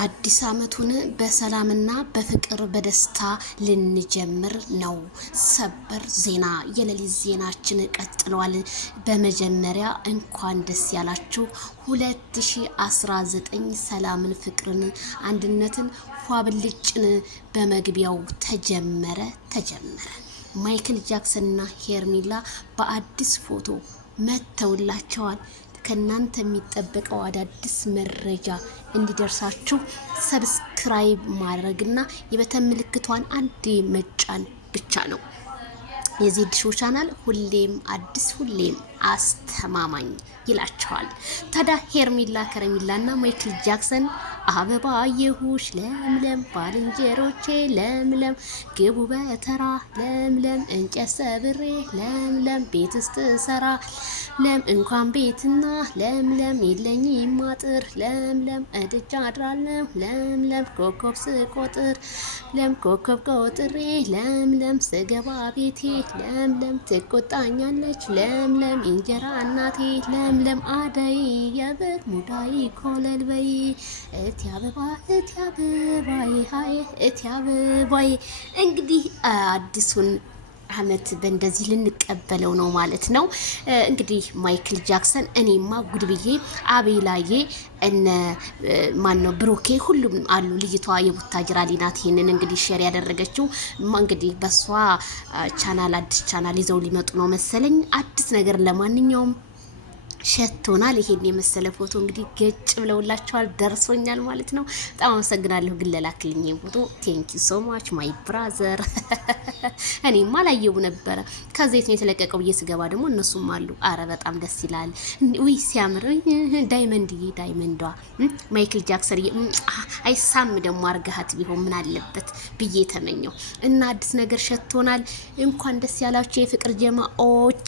አዲስ አመቱን በሰላምና በፍቅር በደስታ ልንጀምር ነው። ሰበር ዜና የሌሊት ዜናችን ቀጥሏል። በመጀመሪያ እንኳን ደስ ያላችሁ 2019 ሰላምን፣ ፍቅርን፣ አንድነትን ፏብልጭን በመግቢያው ተጀመረ። ማይክል ጃክሰንና ሄርሜላ በአዲስ ፎቶ መተውላቸዋል። ከናንተ የሚጠበቀው አዳዲስ መረጃ እንዲደርሳችሁ ሰብስክራይብ ማድረግና የበተን ምልክቷን አንዴ መጫን ብቻ ነው። የዜድ ሾው ቻናል ሁሌም አዲስ ሁሌም አስተማማኝ ይላቸዋል። ታዲያ ሄርሜላ ከረሜላና ማይክል ጃክሰን አበባ የሁሽ ለምለም ባልንጀሮቼ ለምለም ግቡ በተራ ለምለም እንጨት ሰብሬ ለምለም ቤት ውስጥ ሰራ ለም እንኳን ቤትና ለምለም የለኝም ማጥር ለምለም እድጃ አድራለሁ ለምለም ኮከብ ስቆጥር ኮከብ ቆጥሬ ለምለም ስገባ ቤቴ ለምለም ትቆጣኛለች ለምለም እንጀራ እናቴ ለምለም አደይ የብር ሙዳይ ኮለል በይ እቲ አበባዬ ሃይ እቲ አበባዬ። እንግዲህ አዲሱን አመት በእንደዚህ ልንቀበለው ነው ማለት ነው። እንግዲህ ማይክል ጃክሰን እኔማ ጉድ ብዬ አቤላዬ እነ ማነው ብሩኬ ሁሉም አሉ። ልጅቷ የቡታጅራ ሊናት ይሄንን እንግዲህ ሼር ያደረገችው እንግዲህ በሷ ቻናል አዲስ ቻናል ይዘው ሊመጡ ነው መሰለኝ። አዲስ ነገር ለማንኛውም ሸቶናል። ይሄን የመሰለ ፎቶ እንግዲህ ገጭ ብለውላችኋል፣ ደርሶኛል ማለት ነው። በጣም አመሰግናለሁ ግን ለላክልኝ ፎቶ ቴንክ ዩ ሶ ማች ማይ ብራዘር። እኔማ አላየው ነበረ ከዘይት ነው የተለቀቀው ብዬ ስገባ ደግሞ እነሱም አሉ። አረ በጣም ደስ ይላል። ውይ ሲያምር ዳይመንዷ ማይክል ጃክሰን አይሳም ደግሞ አርጋሃት ቢሆን ምን አለበት ብዬ ተመኘው እና አዲስ ነገር ሸቶናል። እንኳን ደስ ያላችሁ የፍቅር ጀማዎች።